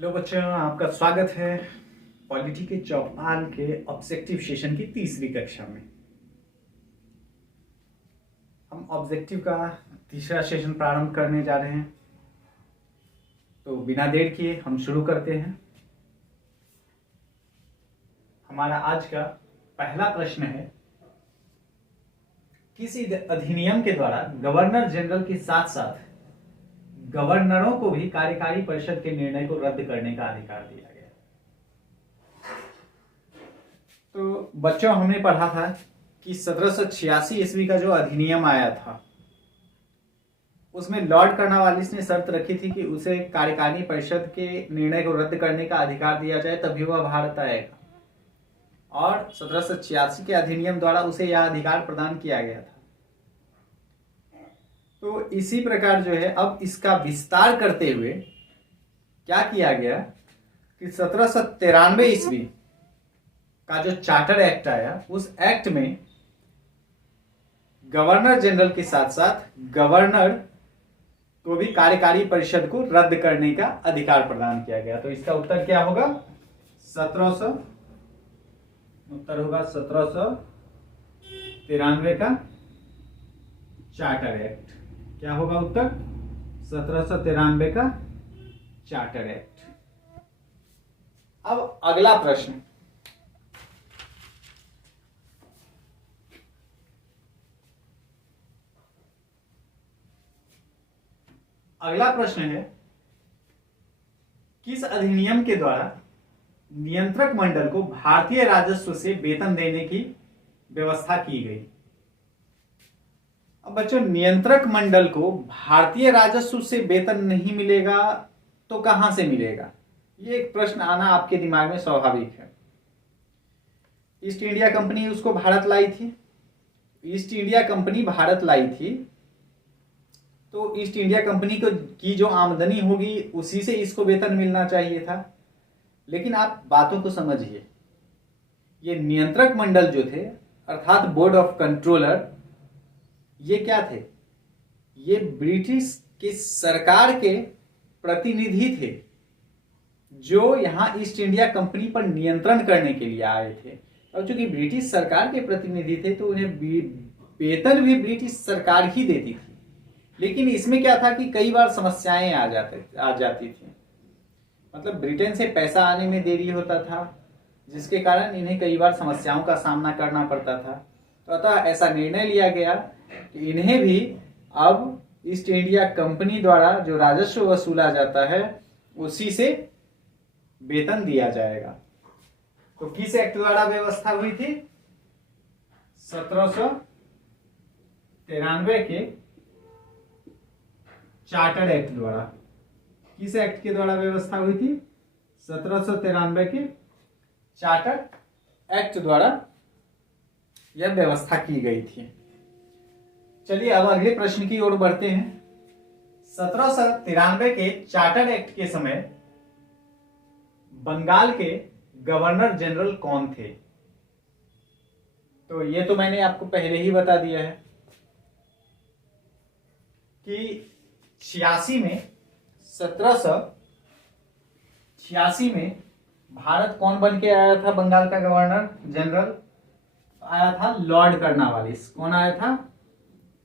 Hello बच्चों, आपका स्वागत है पॉलिटी के चौपाल के ऑब्जेक्टिव सेशन की तीसरी कक्षा में। हम ऑब्जेक्टिव का तीसरा सेशन प्रारंभ करने जा रहे हैं, तो बिना देर किए हम शुरू करते हैं। हमारा आज का पहला प्रश्न है, किसी अधिनियम के द्वारा गवर्नर जनरल के साथ साथ गवर्नरों को भी कार्यकारी परिषद के निर्णय को रद्द करने का अधिकार दिया गया। तो बच्चों, हमने पढ़ा था कि 1786 ईस्वी का जो अधिनियम आया था उसमें लॉर्ड कर्नवालिस ने शर्त रखी थी कि उसे कार्यकारी परिषद के निर्णय को रद्द करने का अधिकार दिया जाए, तभी वह भारत आएगा। और 1786 के अधिनियम द्वारा उसे यह अधिकार प्रदान किया गया था। तो इसी प्रकार जो है, अब इसका विस्तार करते हुए क्या किया गया कि 1793 ईस्वी का जो चार्टर एक्ट आया, उस एक्ट में गवर्नर जनरल के साथ साथ गवर्नर को भी कार्यकारी परिषद को रद्द करने का अधिकार प्रदान किया गया। तो इसका उत्तर क्या होगा? 1793 का चार्टर एक्ट। क्या होगा उत्तर? 1793 का चार्टर एक्ट। अब अगला प्रश्न, है किस अधिनियम के द्वारा नियंत्रक मंडल को भारतीय राजस्व से वेतन देने की व्यवस्था की गई? अब बच्चों, नियंत्रक मंडल को भारतीय राजस्व से वेतन नहीं मिलेगा तो कहां से मिलेगा? ये एक प्रश्न आना आपके दिमाग में स्वाभाविक है। ईस्ट इंडिया कंपनी उसको भारत लाई थी। ईस्ट इंडिया कंपनी भारत लाई थी, तो ईस्ट इंडिया कंपनी को की जो आमदनी होगी उसी से इसको वेतन मिलना चाहिए था। लेकिन आप बातों को समझिए, ये नियंत्रक मंडल जो थे अर्थात बोर्ड ऑफ कंट्रोलर, ये क्या थे? ये ब्रिटिश की सरकार के प्रतिनिधि थे जो यहां ईस्ट इंडिया कंपनी पर नियंत्रण करने के लिए आए थे। और चूंकि ब्रिटिश सरकार के प्रतिनिधि थे तो उन्हें वेतन भी ब्रिटिश सरकार ही देती थी। लेकिन इसमें क्या था कि कई बार समस्याएं आ जाती थी। मतलब ब्रिटेन से पैसा आने में देरी होता था, जिसके कारण इन्हें कई बार समस्याओं का सामना करना पड़ता था। तो अतः ऐसा निर्णय लिया गया कि इन्हें भी अब ईस्ट इंडिया कंपनी द्वारा जो राजस्व वसूला जाता है उसी से वेतन दिया जाएगा। तो किस एक्ट द्वारा व्यवस्था हुई थी? 1793 के चार्टर एक्ट द्वारा। किस एक्ट के द्वारा व्यवस्था हुई थी? 1793 के चार्टर एक्ट द्वारा यह व्यवस्था की गई थी। चलिए अब अगले प्रश्न की ओर बढ़ते हैं। 1793 के चार्टर एक्ट के समय बंगाल के गवर्नर जनरल कौन थे? तो ये तो मैंने आपको पहले ही बता दिया है कि 1786 में भारत कौन बन के आया था बंगाल का गवर्नर जनरल? आया था लॉर्ड कर्नवालिस। कौन आया था?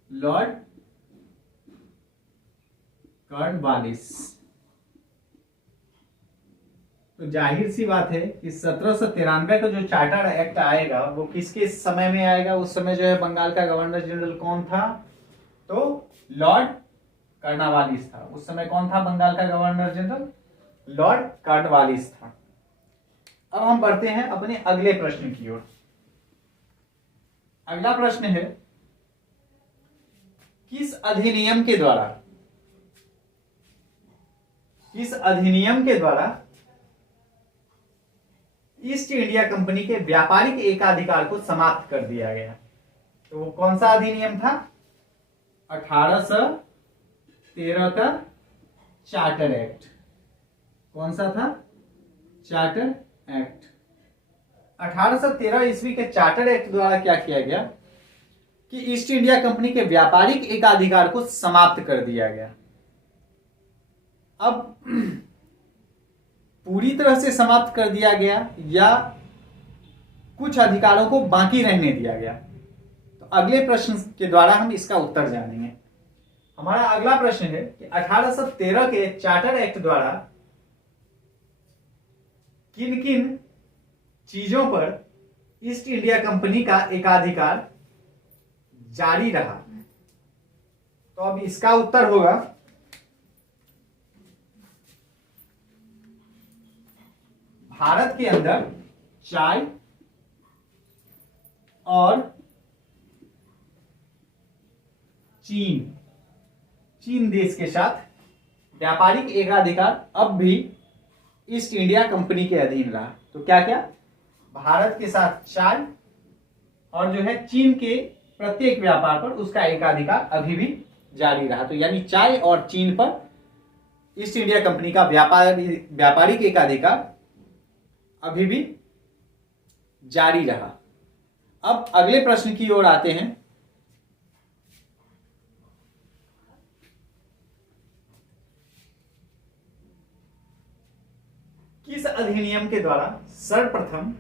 Lord Cornwallis. तो जाहिर सी बात है कि 1793 का जो चार्टर एक्ट आएगा वो किसके समय में आएगा? उस समय जो है बंगाल का गवर्नर जनरल कौन था? तो लॉर्ड कर्नवालिस था। उस समय कौन था बंगाल का गवर्नर जनरल? लॉर्ड कर्नवालिस था। अब हम बढ़ते हैं अपने अगले प्रश्न की ओर। अगला प्रश्न है, किस अधिनियम के द्वारा ईस्ट इंडिया कंपनी के व्यापारिक एकाधिकार को समाप्त कर दिया गया? तो वो कौन सा अधिनियम था? 1813 का चार्टर एक्ट। कौन सा था? Charter act. 1813 ईस्वी के चार्टर एक्ट द्वारा क्या किया गया कि ईस्ट इंडिया कंपनी के व्यापारिक एकाधिकार को समाप्त कर दिया गया। अब पूरी तरह से समाप्त कर दिया गया या कुछ अधिकारों को बाकी रहने दिया गया? तो अगले प्रश्न के द्वारा हम इसका उत्तर जानेंगे। हमारा अगला प्रश्न है कि 1813 के चार्टर एक्ट द्वारा किन किन चीजों पर ईस्ट इंडिया कंपनी का एकाधिकार जारी रहा? तो अब इसका उत्तर होगा भारत के अंदर चाय और चीन देश के साथ व्यापारिक एकाधिकार अब भी ईस्ट इंडिया कंपनी के अधीन रहा। तो क्या क्या? भारत के साथ चाय और जो है चीन के प्रत्येक व्यापार पर उसका एकाधिकार अभी भी जारी रहा। तो यानी चाय और चीन पर ईस्ट इंडिया कंपनी का व्यापारिक एकाधिकार अभी भी जारी रहा। अब अगले प्रश्न की ओर आते हैं। किस अधिनियम के द्वारा सर्वप्रथम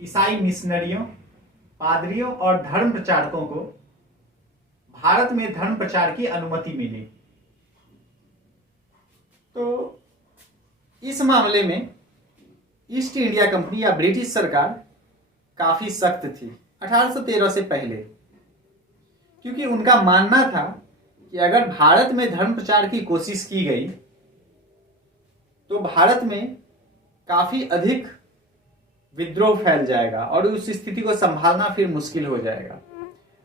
ईसाई मिशनरियों, पादरियों और धर्म प्रचारकों को भारत में धर्म प्रचार की अनुमति मिली? तो इस मामले में ईस्ट इंडिया कंपनी या ब्रिटिश सरकार काफी सख्त थी 1813 से पहले, क्योंकि उनका मानना था कि अगर भारत में धर्म प्रचार की कोशिश की गई तो भारत में काफी अधिक विद्रोह फैल जाएगा और उस स्थिति को संभालना फिर मुश्किल हो जाएगा।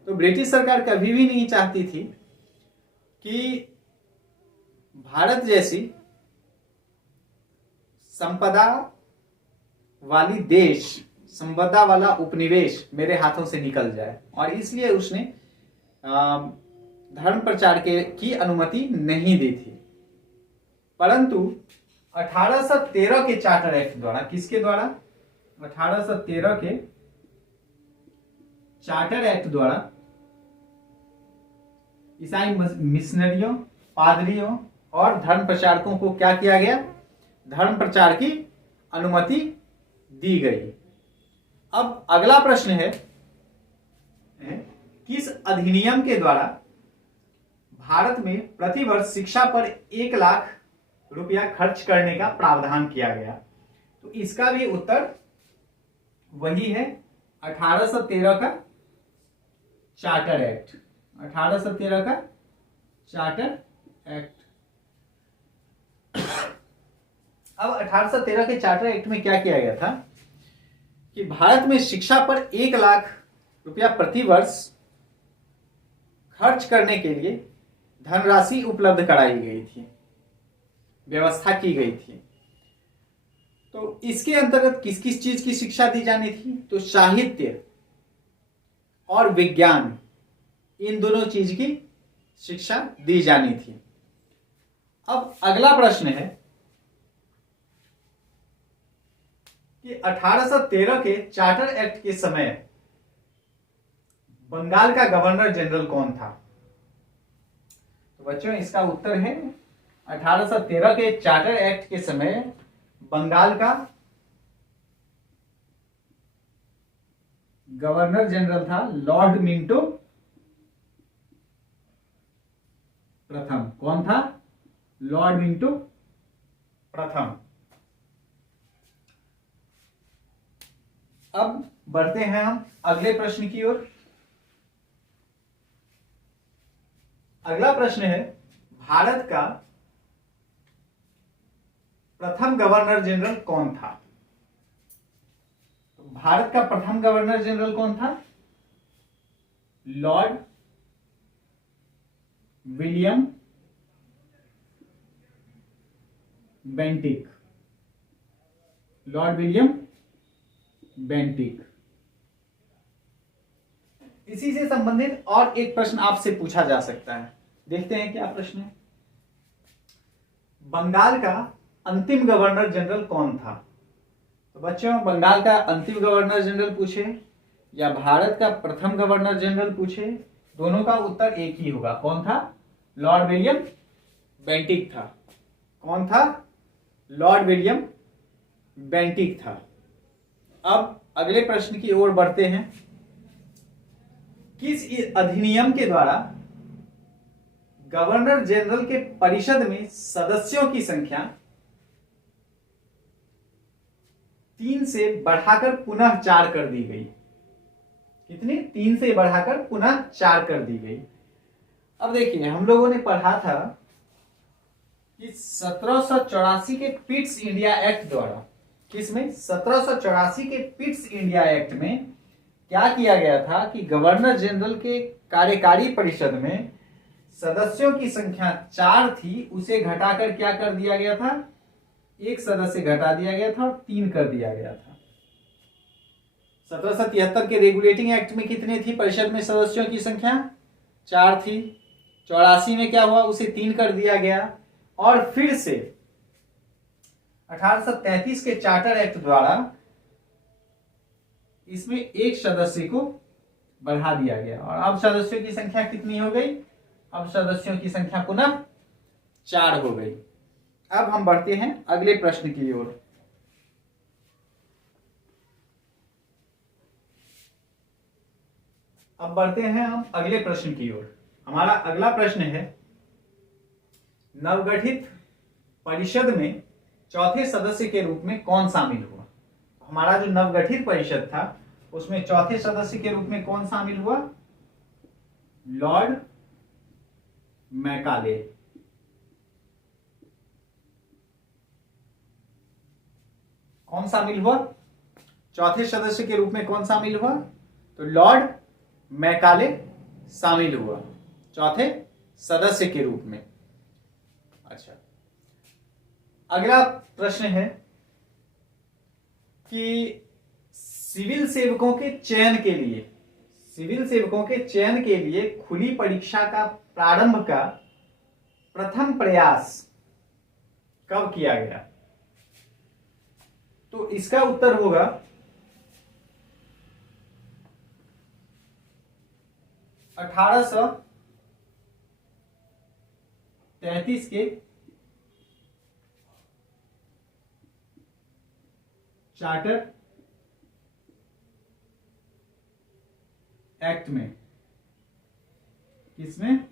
तो ब्रिटिश सरकार कभी भी नहीं चाहती थी कि भारत जैसी संपदा वाली देश, संपदा वाला उपनिवेश मेरे हाथों से निकल जाए, और इसलिए उसने धर्म प्रचार की अनुमति नहीं दी थी। परंतु 1813 के चार्टर एक्ट द्वारा, किसके द्वारा? 1813 के चार्टर एक्ट द्वारा ईसाई मिशनरियों, पादरियों और धर्म प्रचारकों को क्या किया गया? धर्म प्रचार की अनुमति दी गई। अब अगला प्रश्न है किस अधिनियम के द्वारा भारत में प्रतिवर्ष शिक्षा पर 1 लाख रुपया खर्च करने का प्रावधान किया गया? तो इसका भी उत्तर वही है 1813 का चार्टर एक्ट। 1813 का चार्टर एक्ट। अब 1813 के चार्टर एक्ट में क्या किया गया था कि भारत में शिक्षा पर 1 लाख रुपया प्रति वर्ष खर्च करने के लिए धनराशि उपलब्ध कराई गई थी, व्यवस्था की गई थी। तो इसके अंतर्गत किस किस चीज की शिक्षा दी जानी थी? तो साहित्य और विज्ञान, इन दोनों चीज की शिक्षा दी जानी थी। अब अगला प्रश्न है कि 1813 के चार्टर एक्ट के समय बंगाल का गवर्नर जनरल कौन था? तो बच्चों इसका उत्तर है 1813 के चार्टर एक्ट के समय बंगाल का गवर्नर जनरल था लॉर्ड मिंटो प्रथम। कौन था? लॉर्ड मिंटो प्रथम। अब बढ़ते हैं हम अगले प्रश्न की ओर। अगला प्रश्न है भारत का प्रथम गवर्नर जनरल कौन था? तो भारत का प्रथम गवर्नर जनरल कौन था? Lord William Bentinck. Lord William Bentinck. इसी से संबंधित और एक प्रश्न आपसे पूछा जा सकता है, देखते हैं क्या प्रश्न है। बंगाल का अंतिम गवर्नर जनरल कौन था? तो बच्चों बंगाल का अंतिम गवर्नर जनरल पूछे या भारत का प्रथम गवर्नर जनरल पूछे, दोनों का उत्तर एक ही होगा। कौन था? लॉर्ड विलियम बेंटिक था। कौन था? लॉर्ड विलियम बेंटिक था। अब अगले प्रश्न की ओर बढ़ते हैं। किस अधिनियम के द्वारा गवर्नर जनरल के परिषद में सदस्यों की संख्या 3 से बढ़ाकर पुनः 4 कर दी गई? कितनी? 3 से बढ़ाकर पुनः 4 कर दी गई। अब देखिए, हम लोगों ने पढ़ा था कि 1784 के पिट्स इंडिया एक्ट द्वारा, किसमें? 1784 के पिट्स इंडिया एक्ट में क्या किया गया था कि गवर्नर जनरल के कार्यकारी परिषद में सदस्यों की संख्या 4 थी, उसे घटाकर क्या कर दिया गया था? 1 सदस्य घटा दिया गया था और 3 कर दिया गया था। 1773 के रेगुलेटिंग एक्ट में कितनी थी परिषद में सदस्यों की संख्या? 4 थी। 84 में क्या हुआ? उसे 3 कर दिया गया। और फिर से 1833 के चार्टर एक्ट द्वारा इसमें 1 सदस्य को बढ़ा दिया गया और अब सदस्यों की संख्या कितनी हो गई? अब सदस्यों की संख्या पुनः 4 हो गई। अब हम बढ़ते हैं अगले प्रश्न की ओर। अब बढ़ते हैं हम अगले प्रश्न की ओर। हमारा अगला प्रश्न है, नवगठित परिषद में चौथे सदस्य के रूप में कौन शामिल हुआ? हमारा जो नवगठित परिषद था उसमें चौथे सदस्य के रूप में कौन शामिल हुआ? Lord Macaulay. कौन शामिल हुआ? चौथे सदस्य के रूप में कौन शामिल हुआ? तो लॉर्ड मैकाले शामिल हुआ चौथे सदस्य के रूप में। अच्छा, अगला प्रश्न है कि सिविल सेवकों के चयन के लिए खुली परीक्षा का प्रारंभ का प्रथम प्रयास कब किया गया? तो इसका उत्तर होगा 1833 के चार्टर एक्ट में। किसमें?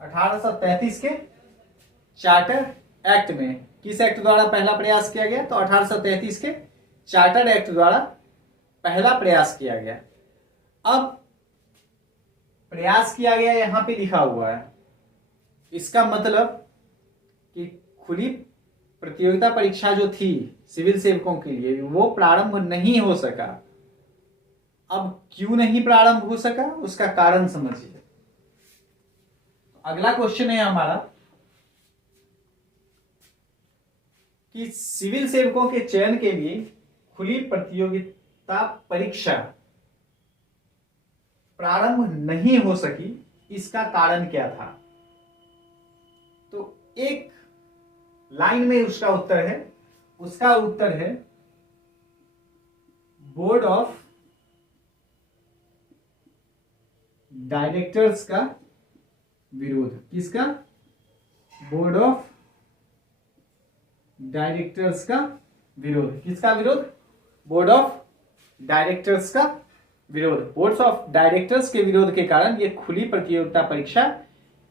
1833 के चार्टर एक्ट में। किस एक्ट द्वारा पहला प्रयास किया गया? तो 1833 के चार्टर एक्ट द्वारा पहला प्रयास किया गया। अब प्रयास किया गया यहां पे लिखा हुआ है, इसका मतलब कि खुली प्रतियोगिता परीक्षा जो थी सिविल सेवकों के लिए वो प्रारंभ नहीं हो सका। अब क्यों नहीं प्रारंभ हो सका उसका कारण समझिए। अगला क्वेश्चन है हमारा कि सिविल सेवकों के चयन के लिए खुली प्रतियोगिता परीक्षा प्रारंभ नहीं हो सकी, इसका कारण क्या था? तो एक लाइन में उसका उत्तर है बोर्ड ऑफ डायरेक्टर्स का विरोध। किसका? बोर्ड ऑफ डायरेक्टर्स का विरोध। किसका विरोध? बोर्ड ऑफ डायरेक्टर्स का विरोध। बोर्ड ऑफ डायरेक्टर्स के विरोध के कारण यह खुली प्रतियोगिता परीक्षा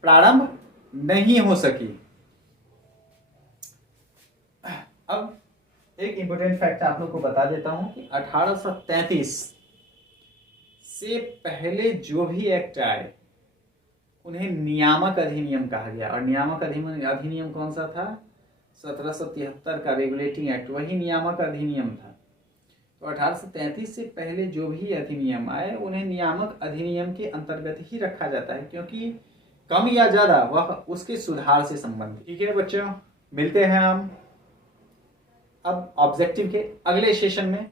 प्रारंभ नहीं हो सकी। अब एक इंपॉर्टेंट फैक्ट आप लोग को बता देता हूं कि 1833 से पहले जो भी एक्ट आए उन्हें नियामक अधिनियम कहा गया। और नियामक अधिनियम कौन सा था? 1773 का रेगुलेटिंग एक्ट, वही नियामक अधिनियम था। तो 1833 से पहले जो भी अधिनियम आए उन्हें नियामक अधिनियम के अंतर्गत ही रखा जाता है, क्योंकि कम या ज्यादा वह उसके सुधार से संबंधित। ठीक है बच्चों, मिलते हैं हम अब ऑब्जेक्टिव के अगले सेशन में।